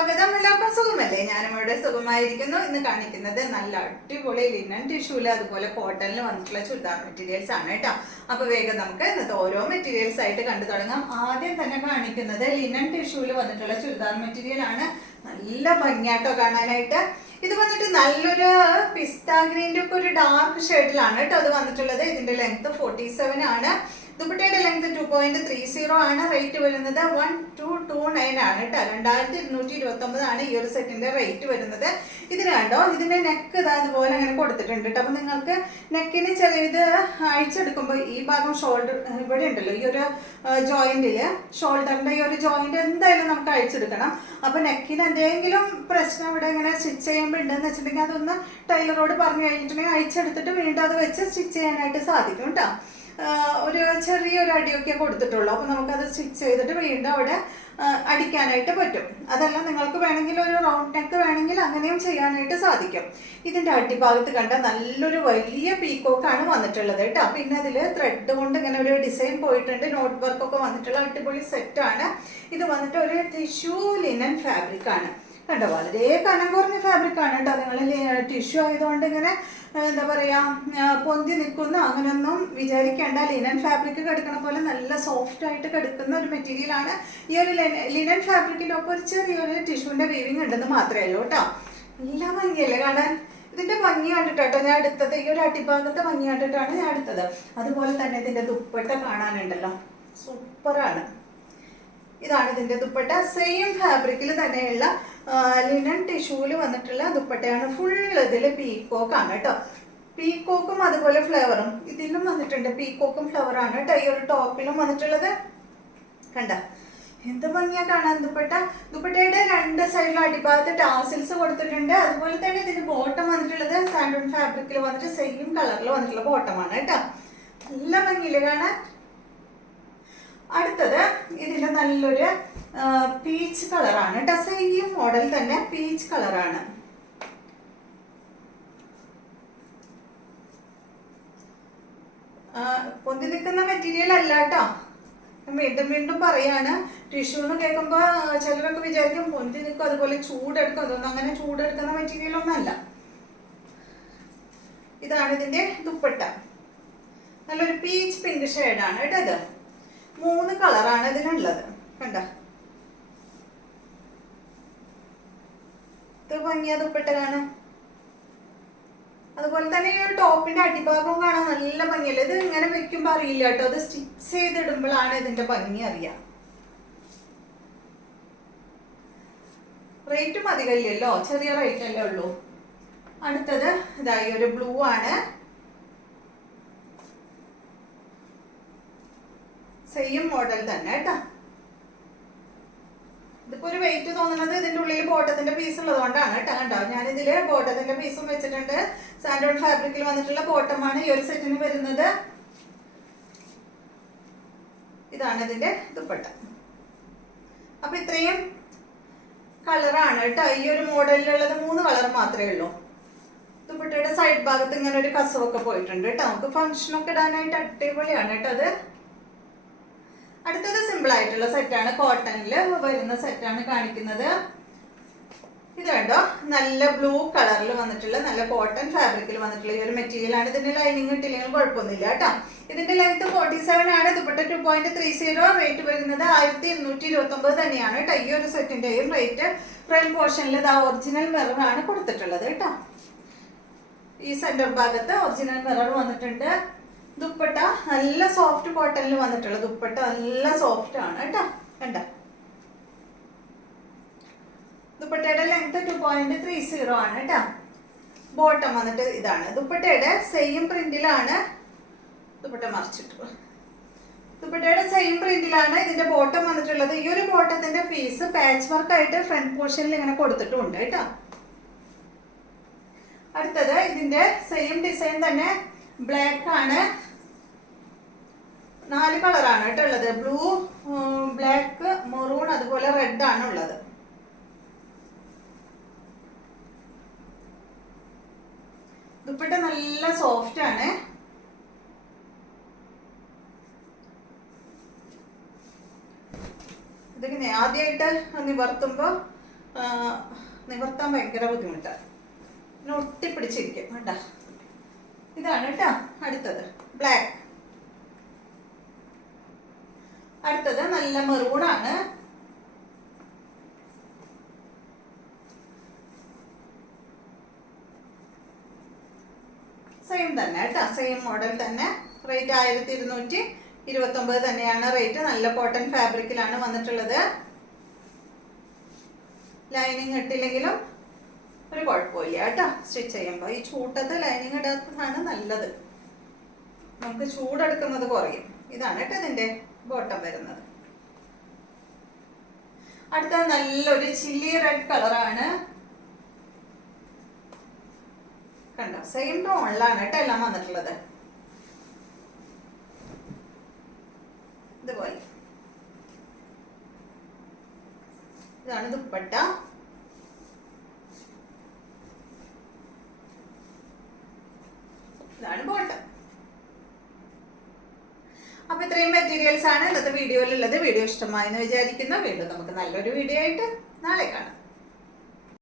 സ്വാഗതം. എല്ലാവർക്കും സുഖമല്ലേ? ഞാനും ഇവിടെ സുഖമായിരിക്കുന്നു. ഇന്ന് കാണിക്കുന്നത് നല്ല അടിപൊളി ലിനൻ ടിഷ്യൂല് അതുപോലെ കോട്ടണിൽ വന്നിട്ടുള്ള ചുരിദാർ മെറ്റീരിയൽസ് ആണ് കേട്ടോ. അപ്പൊ വേഗം നമുക്ക് ഇന്നത്തെ ഓരോ മെറ്റീരിയൽസ് ആയിട്ട് കണ്ടു തുടങ്ങാം. ആദ്യം തന്നെ കാണിക്കുന്നത് ലിനൻ ടിഷ്യൂല് വന്നിട്ടുള്ള ചുരിദാർ മെറ്റീരിയൽ ആണ്. നല്ല ഭംഗിയാട്ടോ കാണാനായിട്ട്. ഇത് വന്നിട്ട് നല്ലൊരു പിസ്ത ഗ്രീൻ്റെ ഒക്കെ ഒരു ഡാർക്ക് ഷെയ്ഡിലാണ് കേട്ടോ അത് വന്നിട്ടുള്ളത്. ഇതിന്റെ ലെങ്ത് 47 ആണ്. ദുപ്പട്ടയുടെ ലെങ്ത് 2.30 ആണ്. റേറ്റ് വരുന്നത് 1229 ആണ് കേട്ടോ. 2229 ആണ് ഈ ഒരു സെറ്റിന്റെ റേറ്റ് വരുന്നത്. ഇതിന് കണ്ടോ, ഇതിന്റെ നെക്ക് ഇതാ അതുപോലെ അങ്ങനെ കൊടുത്തിട്ടുണ്ട് കേട്ടോ. അപ്പൊ നിങ്ങൾക്ക് നെക്കിന് ചെറിയത് അഴിച്ചെടുക്കുമ്പോൾ ഈ ഭാഗം ഷോൾഡർ ഇവിടെ ഉണ്ടല്ലോ, ഈ ഒരു ജോയിന്റില് ഷോൾഡറിന്റെ ഈ ഒരു ജോയിന്റ് എന്തായാലും നമുക്ക് അഴിച്ചെടുക്കണം. അപ്പൊ നെക്കിന് എന്തെങ്കിലും പ്രശ്നം ഇവിടെ ഇങ്ങനെ സ്റ്റിച്ച് ചെയ്യുമ്പോൾ ഉണ്ടെന്ന് വെച്ചിട്ടുണ്ടെങ്കിൽ അതൊന്ന് ടൈലറോട് പറഞ്ഞു കഴിഞ്ഞിട്ടുണ്ടെങ്കിൽ അഴിച്ചെടുത്തിട്ട് വീണ്ടും അത് വെച്ച് സ്റ്റിച്ച് ചെയ്യാനായിട്ട് സാധിക്കും കേട്ടോ. ഒരു ചെറിയൊരു അടിയൊക്കെ കൊടുത്തിട്ടുള്ളൂ. അപ്പോൾ നമുക്കത് സ്റ്റിച്ച് ചെയ്തിട്ട് വീണ്ടും അവിടെ അടിക്കാനായിട്ട് പറ്റും. അതല്ല നിങ്ങൾക്ക് വേണമെങ്കിൽ ഒരു റൗണ്ട് നെക്ക് വേണമെങ്കിൽ അങ്ങനെയും ചെയ്യാനായിട്ട് സാധിക്കും. ഇതിൻ്റെ അടിഭാഗത്ത് കണ്ട നല്ലൊരു വലിയ പീക്കോക്കാണ് വന്നിട്ടുള്ളത് കേട്ടോ. പിന്നെ അതിൽ ത്രെഡ് കൊണ്ട് ഇങ്ങനെ ഒരു ഡിസൈൻ പോയിട്ടുണ്ട്. നോട്ട് വർക്കൊക്കെ വന്നിട്ടുള്ള അടിപൊളി സെറ്റാണ്. ഇത് വന്നിട്ട് ഒരു ടിഷ്യൂ ലിനൻ ഫാബ്രിക് ആണ് കണ്ടോ. വളരെ കനം കുറഞ്ഞ ഫാബ്രിക് ആണ് കേട്ടോ. നിങ്ങൾ ടിഷ്യൂ ആയതുകൊണ്ട് ഇങ്ങനെ എന്താ പറയുക പൊന്തി നിൽക്കുന്ന അങ്ങനെയൊന്നും വിചാരിക്കേണ്ട. ലിനൻ ഫാബ്രിക് കിടക്കണ പോലെ നല്ല സോഫ്റ്റ് ആയിട്ട് കിടക്കുന്ന ഒരു മെറ്റീരിയൽ ആണ്. ഈ ഒരു ലിനൻ ഫാബ്രിക്കിൻ്റെ ഒപ്പം ഒരു ചെറിയൊരു ടിഷ്യൂവിൻ്റെ വീവിങ് ഉണ്ടെന്ന് മാത്രമേ ഉള്ളൂ കേട്ടോ. നല്ല ഭംഗിയല്ലേ കാണാൻ. ഇതിൻ്റെ ഭംഗി കണ്ടിട്ടോ ഞാൻ എടുത്തത്. ഈ ഒരു അടിഭാഗത്തെ ഭംഗി കണ്ടിട്ടാണ് ഞാൻ എടുത്തത്. അതുപോലെ തന്നെ ഇതിൻ്റെ ദുപ്പട്ട കാണാനുണ്ടല്ലോ, സൂപ്പറാണ്. ഇതാണ് ഇതിന്റെ ദുപ്പട്ട. സെയിം ഫാബ്രിക്കിൽ തന്നെയുള്ള ലിനൻ ടിഷ്യൂല് വന്നിട്ടുള്ള ദുപ്പട്ടയാണ്. ഫുൾ ഇതിൽ പീക്കോക്കാണ് കേട്ടോ. പീക്കോക്കും അതുപോലെ ഫ്ലവറും ഇതിലും വന്നിട്ടുണ്ട്. പീക്കോക്കും ഫ്ലവറാണ് കേട്ടോ ഈ ഒരു ടോപ്പിലും വന്നിട്ടുള്ളത്. കണ്ട എന്ത് ഭംഗിയാ കാണാൻ ദുപ്പട്ട. ദുപ്പട്ടയുടെ രണ്ട് സൈഡിലും അടിഭാഗത്ത് ടാസിൽസ് കൊടുത്തിട്ടുണ്ട്. അതുപോലെ തന്നെ ഇതിന് ബോട്ടം വന്നിട്ടുള്ളത് സാൻഡൂൺ ഫാബ്രിക്കിൽ വന്നിട്ട് സെയിം കളറിൽ വന്നിട്ടുള്ള ബോട്ടമാണ് കേട്ടോ. നല്ല ഭംഗിയില് കാണാൻ. അടുത്തത് ഇതിന്റെ നല്ലൊരു പീച്ച് കളറാണ് കേട്ടോ. സെയിം മോഡൽ തന്നെ പീച്ച് കളറാണ്. പൊന്തി നിൽക്കുന്ന മെറ്റീരിയൽ അല്ല കേട്ടോ. വീണ്ടും വീണ്ടും പറയാണ്, ടിഷ്യൂ എന്ന് കേൾക്കുമ്പോൾ ചിലരൊക്കെ വിചാരിക്കും പൊന്തി നിൽക്കും അതുപോലെ ചൂടെടുക്കും. അതൊന്നും അങ്ങനെ ചൂടെടുക്കുന്ന മെറ്റീരിയൽ ഒന്നും അല്ല. ഇതാണ് ഇതിന്റെ ദുപ്പട്ട. നല്ലൊരു പീച്ച് പിങ്ക് ഷെയ്ഡാണ് കേട്ടോ. ഇത് 3 കളറാണ് ഇതിനുള്ളത്. കണ്ട ഇത് ഭംഗിയ ദുപ്പട്ട കാണാൻ. അതുപോലെ തന്നെ ഈ ഒരു ടോപ്പിന്റെ അടിഭാഗവും കാണാൻ നല്ല ഭംഗിയല്ലേ. ഇത് ഇങ്ങനെ വെക്കുമ്പോ അറിയില്ല കേട്ടോ, അത് സ്റ്റിച്ച് ചെയ്തിടുമ്പോഴാണ് ഇതിന്റെ ഭംഗി അറിയാം. റേറ്റും അധികമില്ലല്ലോ, ചെറിയ റേറ്റ് അല്ലേ ഉള്ളൂ. അടുത്തത് ഇതായി ഒരു ബ്ലൂ ആണ്. സെയിം മോഡൽ തന്നെ കേട്ടോ. ഇതിപ്പോ ഒരു വെയിറ്റ് തോന്നുന്നത് ഇതിന്റെ ഉള്ളിൽ ബോട്ടത്തിന്റെ പീസ് ഉള്ളതുകൊണ്ടാണ് കേട്ടോ. കണ്ടോ, ഞാനിതില് ബോട്ടത്തിന്റെ പീസും വെച്ചിട്ടുണ്ട്. സാൻഡൂൺ ഫാബ്രിക്കിൽ വന്നിട്ടുള്ള ബോട്ടമാണ് ഈ ഒരു സെറ്റിന് വരുന്നത്. ഇതാണ് ഇതിന്റെ ദുപ്പട്ട. അപ്പൊ ഇത്രയും കളറാണ് കേട്ടോ ഈ ഒരു മോഡലിലുള്ളത്. 3 കളർ മാത്രമേ ഉള്ളൂ. ദുപ്പട്ടയുടെ സൈഡ് ഭാഗത്ത് ഇങ്ങനെ ഒരു കസവൊക്കെ പോയിട്ടുണ്ട് കേട്ടോ. നമുക്ക് ഫംഗ്ഷനൊക്കെ ഇടാനായിട്ട് അടിപൊളിയാണ് കേട്ടോ അത്. അടുത്തത് സിമ്പിൾ ആയിട്ടുള്ള സെറ്റാണ്. കോട്ടണിൽ വരുന്ന സെറ്റാണ് കാണിക്കുന്നത്. ഇത് കണ്ടോ, നല്ല ബ്ലൂ കളറിൽ വന്നിട്ടുള്ള നല്ല കോട്ടൺ ഫാബ്രിക്കിൽ വന്നിട്ടുള്ള ഈ ഒരു മെറ്റീരിയൽ ആണ്. ഇതിന്റെ ലൈനിങ് ഇട്ടില്ലെങ്കിൽ കുഴപ്പമൊന്നുമില്ല കേട്ടോ. ഇതിന്റെ ലെങ്ത് 47 ആണ്. ദുപ്പട്ട 2.30. റേറ്റ് വരുന്നത് 1229 തന്നെയാണ് കേട്ടോ. ഈ ഒരു സെറ്റിന്റെയും റേറ്റ്. ഫ്രണ്ട് പോർഷനിൽ ഇതാ ഒറിജിനൽ മിറർ ആണ് കൊടുത്തിട്ടുള്ളത് കേട്ടോ. ഈ സെന്റർ ഭാഗത്ത് ഒറിജിനൽ മിറർ വന്നിട്ടുണ്ട്. ദുപ്പട്ട നല്ല സോഫ്റ്റ് കോട്ടണിൽ വന്നിട്ടുള്ള ദുപ്പട്ട നല്ല സോഫ്റ്റ് ആണ് കേട്ടോ. കണ്ട ദുപ്പട്ടയുടെ ലെങ്ത് 2.30 ആണ് കേട്ടോ. ബോട്ടം വന്നിട്ട് ഇതാണ്. ദുപ്പട്ടയുടെ സെയിം പ്രിന്റിലാണ് ദുപ്പട്ട മറിച്ചിട്ട്. ദുപ്പട്ടയുടെ സെയിം പ്രിന്റിലാണ് ഇതിന്റെ ബോട്ടം വന്നിട്ടുള്ളത്. ഈ ഒരു ബോട്ടത്തിന്റെ പീസ് പാച്ച് വർക്ക് ആയിട്ട് ഫ്രണ്ട് പോർഷനിൽ ഇങ്ങനെ കൊടുത്തിട്ടുണ്ട് കേട്ടോ. അടുത്തത് ഇതിന്റെ സെയിം ഡിസൈൻ തന്നെ ബ്ലാക്ക് ആണ്. 4 കളറാണ് കേട്ടോ ഉള്ളത്. ബ്ലൂ, ബ്ലാക്ക്, മെറൂൺ അതുപോലെ റെഡ് ആണ് ഉള്ളത്. ദുപ്പട്ട നല്ല സോഫ്റ്റ് ആണ്. ഇതിങ്ങനെ ആദ്യമായിട്ട് നിവർത്തുമ്പോൾ നിവർത്താൻ ഭയങ്കര ബുദ്ധിമുട്ടാണ്, പിന്നെ ഒട്ടിപ്പിടിച്ചിരിക്കും കേട്ടോ. ഇതാണ് കേട്ടോ അടുത്തത് ബ്ലാക്ക്. അടുത്തത് നല്ല മെറൂണാണ്. സെയിം തന്നെ കേട്ടോ, സെയിം മോഡൽ തന്നെ. റേറ്റ് 1229 തന്നെയാണ് റേറ്റ്. നല്ല കോട്ടൺ ഫാബ്രിക്കിലാണ് വന്നിട്ടുള്ളത്. ലൈനിങ് ഇട്ടില്ലെങ്കിലും ഒരു കുഴപ്പമില്ല കേട്ടോ സ്റ്റിച്ച് ചെയ്യുമ്പോൾ. ഈ ചൂട്ടത്ത് ലൈനിങ് ഇടാത്തതാണ് നല്ലത്, നമുക്ക് ചൂടെടുക്കുന്നത് കുറയും. ഇതാണ് കേട്ടോ ഇതിൻ്റെ ബോട്ടം വരുന്നത്. അടുത്തത് നല്ലൊരു ചില്ലി റെഡ് കളറാണ്. കണ്ടോ, സെയിം ടോണിലാണ് കേട്ടോ എല്ലാം വന്നിട്ടുള്ളത്. ഇതുപോലെ ഇതാണ് ദുപ്പട്ട. ഇതാണ് ബോട്ടം. അപ്പൊ ഇത്രയും മെറ്റീരിയൽസ് ആണ് ഇന്നത്തെ വീഡിയോയിലുള്ളത്. വീഡിയോ ഇഷ്ടമായെന്ന് വിചാരിക്കുന്നു. വീണ്ടും നമുക്ക് നല്ലൊരു വീഡിയോ ആയിട്ട് നാളെ കാണാം.